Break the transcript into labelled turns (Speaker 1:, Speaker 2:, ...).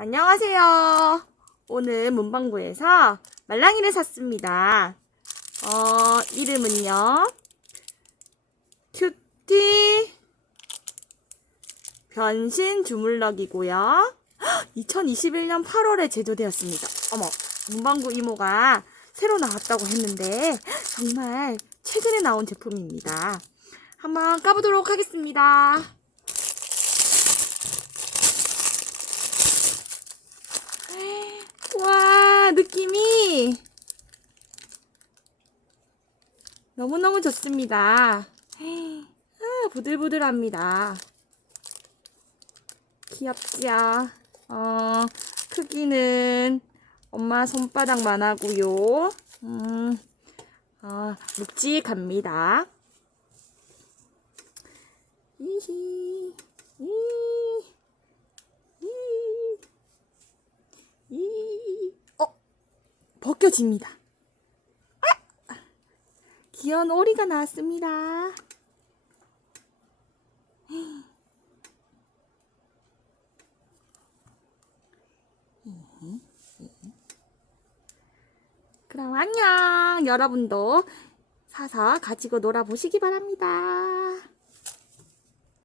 Speaker 1: 안녕하세요. 오늘 문방구에서 말랑이를 샀습니다. 어, 이름은요. 큐티 변신 주물럭이고요. 2021년 8월에 제조되었습니다. 어머, 문방구 이모가 새로 나왔다고 했는데 정말 최근에 나온 제품입니다. 한번 까보도록 하겠습니다. 너무너무 좋습니다. 아, 부들부들합니다. 귀엽지요? 어, 크기는 엄마 손바닥만 하고요. 음, 어, 묵직합니다. 이히, 이, 이, 이, 어, 벗겨집니다. 아! 귀여운 오리가 나왔습니다. 그럼 안녕. 여러분도 사서 가지고 놀아보시기 바랍니다.